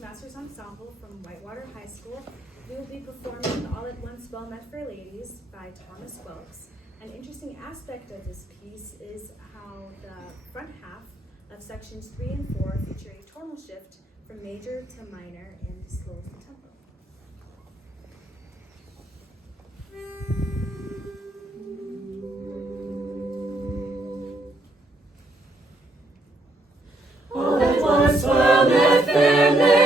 Masters Ensemble from Whitewater High School. We will be performing All at Once Well Met for Ladies by Thomas Wilkes. An interesting aspect of this piece is how the front half of sections 3 and 4 feature a tonal shift from major to minor and slows the tempo. All at once well met fair ladies.